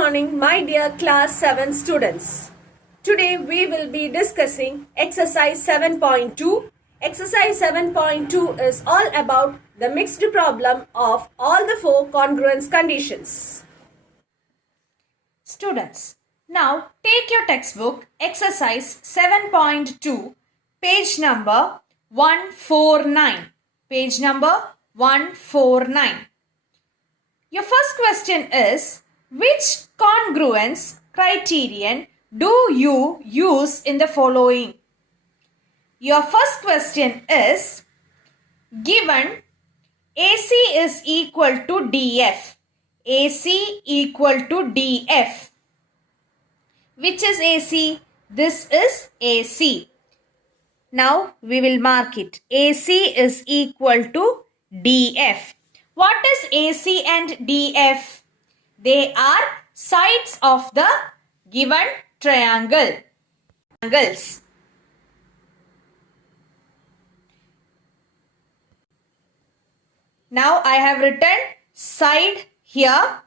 morning, my dear class 7 students. Today we will be discussing exercise 7.2. Exercise 7.2 is all about the mixed problem of all the four congruence conditions. Students, now take your textbook, exercise 7.2, page number 149. Page number 149. Your first question is, which congruence criterion do you use in the following? Your first question is, given AC is equal to DF. AC equal to DF. Which is AC? This is AC. Now we will mark it. AC is equal to DF. What is AC and DF? They are sides of the given triangle. Triangles. Now I have written side here.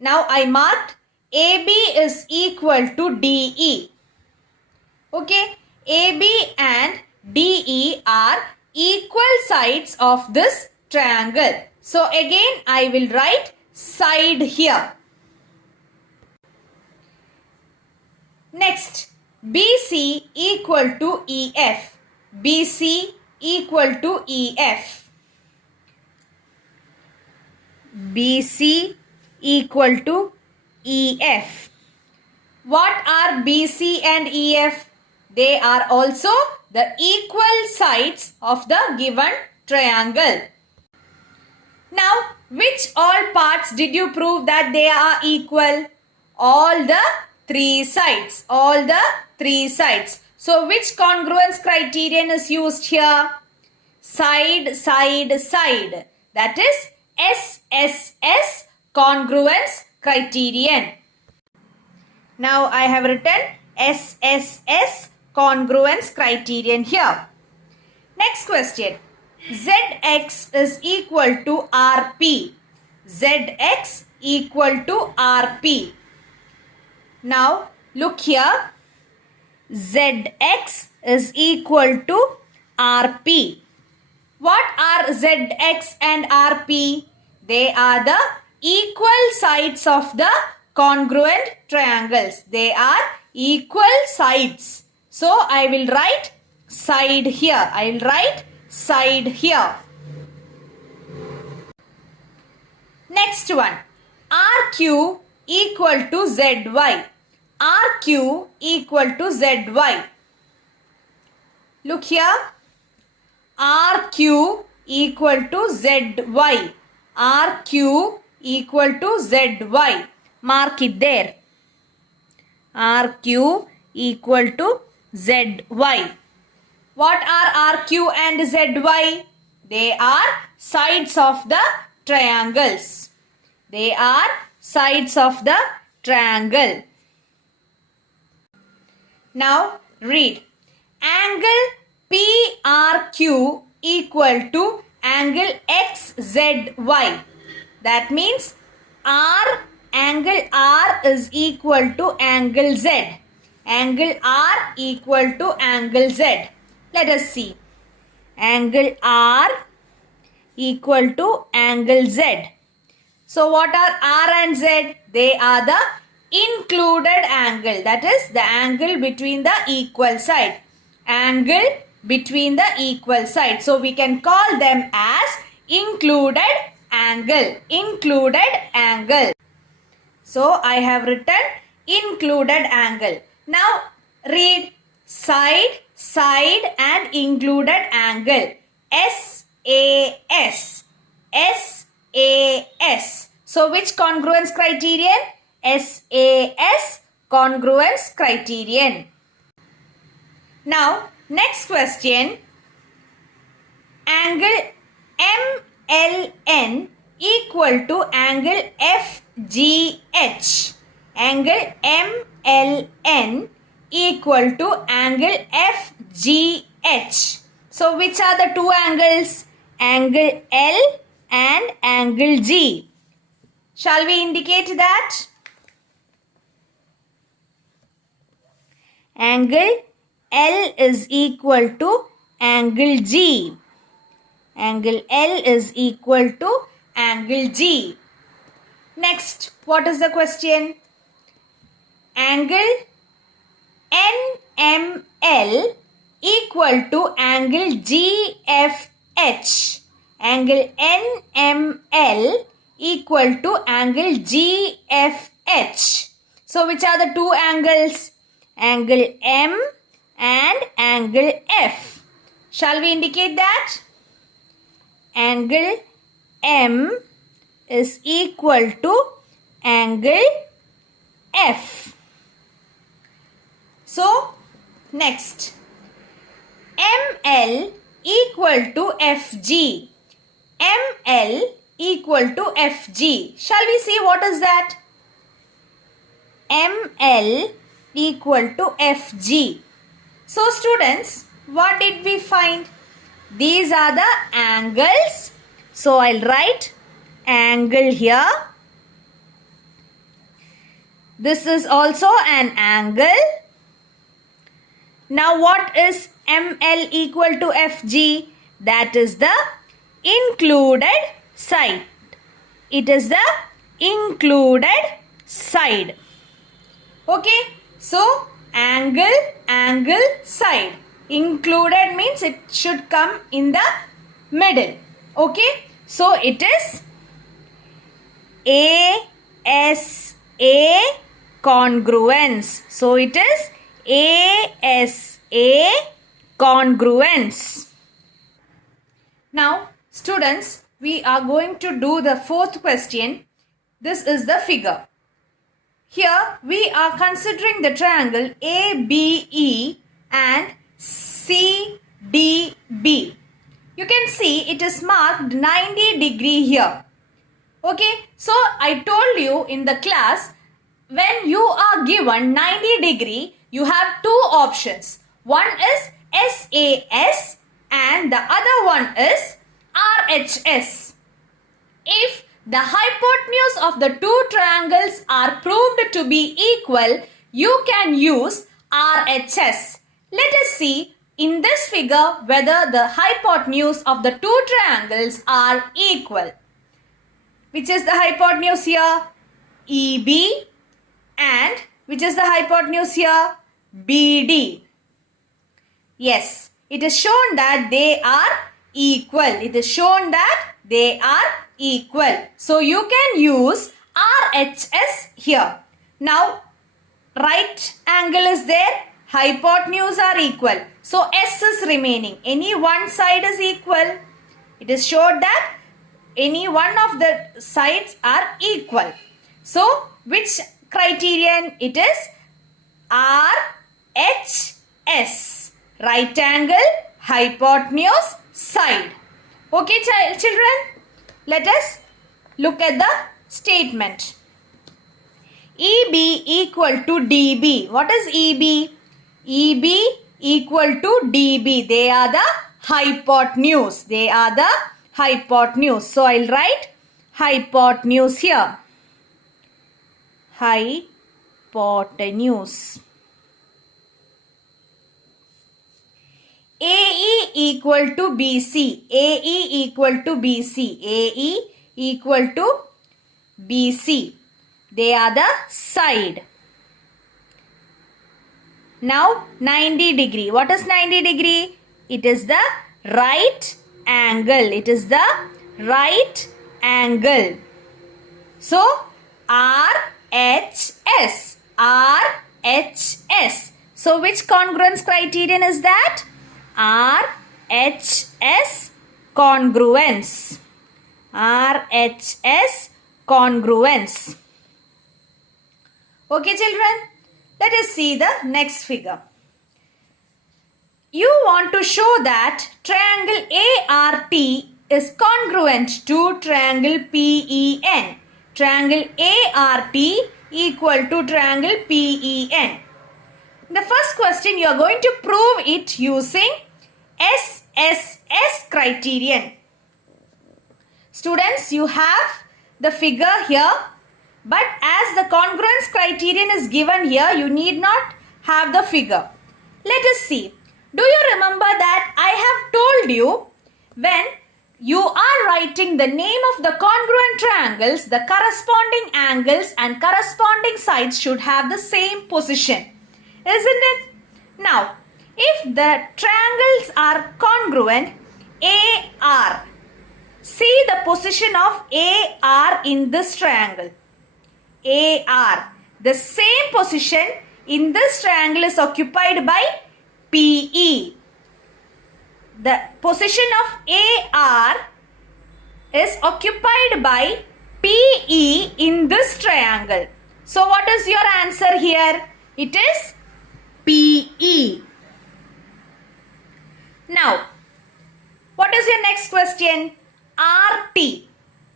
Now I marked AB is equal to DE. Okay, AB and DE are equal sides of this triangle. So again I will write side here. Next, BC equal to EF. BC equal to EF. BC equal to EF. What are BC and EF? They are also the equal sides of the given triangle. Now, which all parts did you prove that they are equal? All the three sides. All the three sides. So, which congruence criterion is used here? Side, side, side. That is SSS congruence criterion. Now I have written SSS congruence criterion here. Next question. ZX is equal to RP. ZX equal to RP. Now look here. ZX is equal to RP. What are ZX and RP? They are the equal sides of the congruent triangles. They are equal sides. So I will write side here. I will write side here. Next one. RQ equal to ZY. RQ equal to ZY. Look here. RQ equal to ZY. RQ equal to ZY. Mark it there. RQ equal to ZY. What are RQ and ZY? They are sides of the triangles. They are sides of the triangle. Now read. Angle PRQ equal to angle XZY. That means angle R is equal to angle Z. Angle R equal to angle Z. Let us see. Angle R equal to angle Z. So what are R and Z? They are the included angle. That is the angle between the equal side. Angle between the equal side. So we can call them as included angle. Included angle. So I have written included angle. Now read side, side and included angle. SAS. SAS. So which congruence criterion? SAS congruence criterion. Now next question. Angle MLN equal to angle FGH. Angle MLN equal to angle FGH. So which are the two angles? Angle L and angle G. Shall we indicate that? Angle L is equal to angle G. Angle L is equal to angle G. Next, what is the question? Angle NML equal to angle GFH. Angle NML equal to angle GFH. So, which are the two angles? Angle M and angle F. Shall we indicate that? Angle M is equal to angle F. So, next, ML equal to FG. ML equal to FG. Shall we see what is that? ML equal to FG. So, students, what did we find? These are the angles. So, I'll write angle here. This is also an angle. Now, what is ML equal to FG? That is the included side. It is the included side. Okay. So, angle, side. Included means it should come in the middle. Okay. So, it is ASA congruence. So, it is ASA congruence. Now, students, we are going to do the fourth question. This is the figure. Here, we are considering the triangle ABE and CDB. You can see it is marked 90 degree here. Okay, so I told you in the class, when you are given 90 degree, you have two options. One is SAS and the other one is RHS. If the hypotenuse of the two triangles are proved to be equal, you can use RHS. Let us see in this figure whether the hypotenuse of the two triangles are equal. Which is the hypotenuse here? EB. And which is the hypotenuse here? BD. Yes, it is shown that they are equal. It is shown that they are equal. So, you can use RHS here. Now, right angle is there. Hypotenuse are equal. So, S is remaining. Any one side is equal. It is shown that any one of the sides are equal. So, which criterion it is? RHS. Right angle, hypotenuse, side. Okay, children? Let us look at the statement. EB equal to DB. What is EB? EB equal to DB. They are the hypotenuse. They are the hypotenuse. So, I'll write hypotenuse here. Hypotenuse. AE equal to BC. AE equal to BC. AE equal to BC. They are the side. Now 90 degree. What is 90 degree? It is the right angle. It is the right angle. So RHS. RHS. So which congruence criterion is that? RHS congruence. RHS congruence. Okay, children, let us see the next figure. You want to show that triangle ART is congruent to triangle PEN. Triangle ART equal to triangle PEN. In the first question, you are going to prove it using SSS criterion. Students, you have the figure here, but as the congruence criterion is given here, you need not have the figure. Let us see. Do you remember that I have told you when you are writing the name of the congruent triangles, the corresponding angles and corresponding sides should have the same position, isn't it? Now, if the triangles are congruent, AR, see the position of AR in this triangle. AR, the same position in this triangle is occupied by PE. The position of AR is occupied by PE in this triangle. So what is your answer here? It is PE. Now, what is your next question? RT.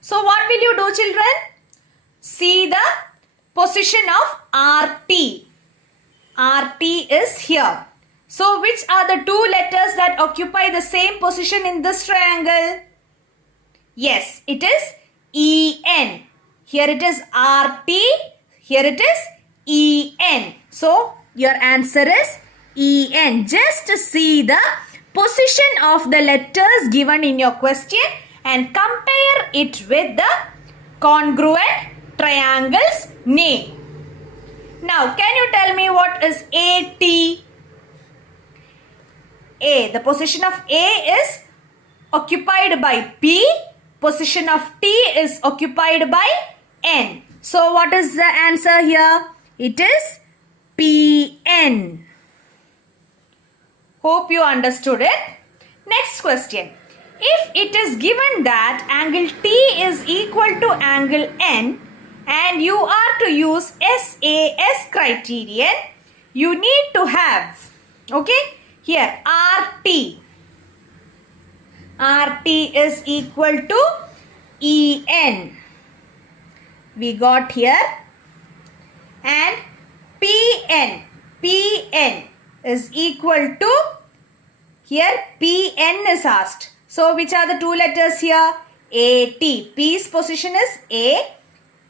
So what will you do, children? See the position of RT. RT is here. So which are the two letters that occupy the same position in this triangle? Yes, it is EN. Here it is RT. Here it is EN. So your answer is EN. Just see the position of the letters given in your question and compare it with the congruent triangle's name. Now, can you tell me what is AT? A. The position of A is occupied by P. Position of T is occupied by N. So, what is the answer here? It is PN. Hope you understood it. Next question. If it is given that angle T is equal to angle N and you are to use SAS criterion, you need to have, okay, here RT. RT is equal to EN. We got here. And PN. PN is equal to, here PN is asked. So which are the two letters here? AT. P's position is A.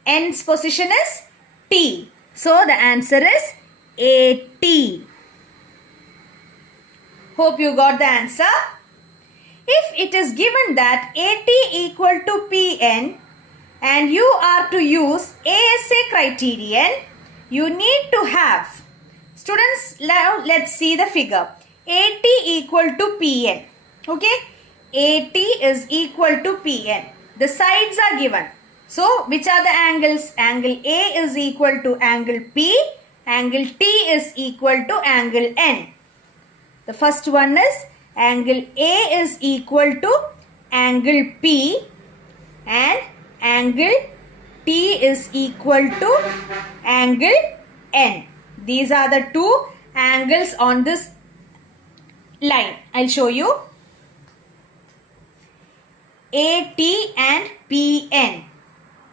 N's position is T. So the answer is AT. Hope you got the answer. If it is given that AT equal to PN and you are to use ASA criterion, you need to have, students, now let's see the figure. AT equal to PN. Okay, AT is equal to PN. The sides are given. So which are the angles? Angle A is equal to angle P. Angle T is equal to angle N. The first one is angle A is equal to angle P and angle T is equal to angle N. These are the two angles on this line. I'll show you. AT and PN.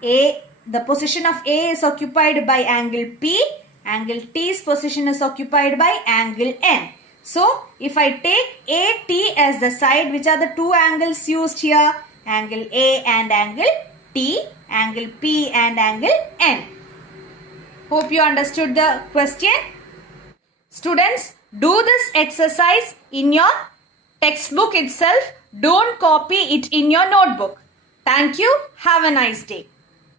The position of A is occupied by angle P. Angle T's position is occupied by angle N. So, if I take AT as the side, which are the two angles used here? Angle A and angle T, angle P and angle N. Hope you understood the question. Students, do this exercise in your textbook itself. Don't copy it in your notebook. Thank you. Have a nice day.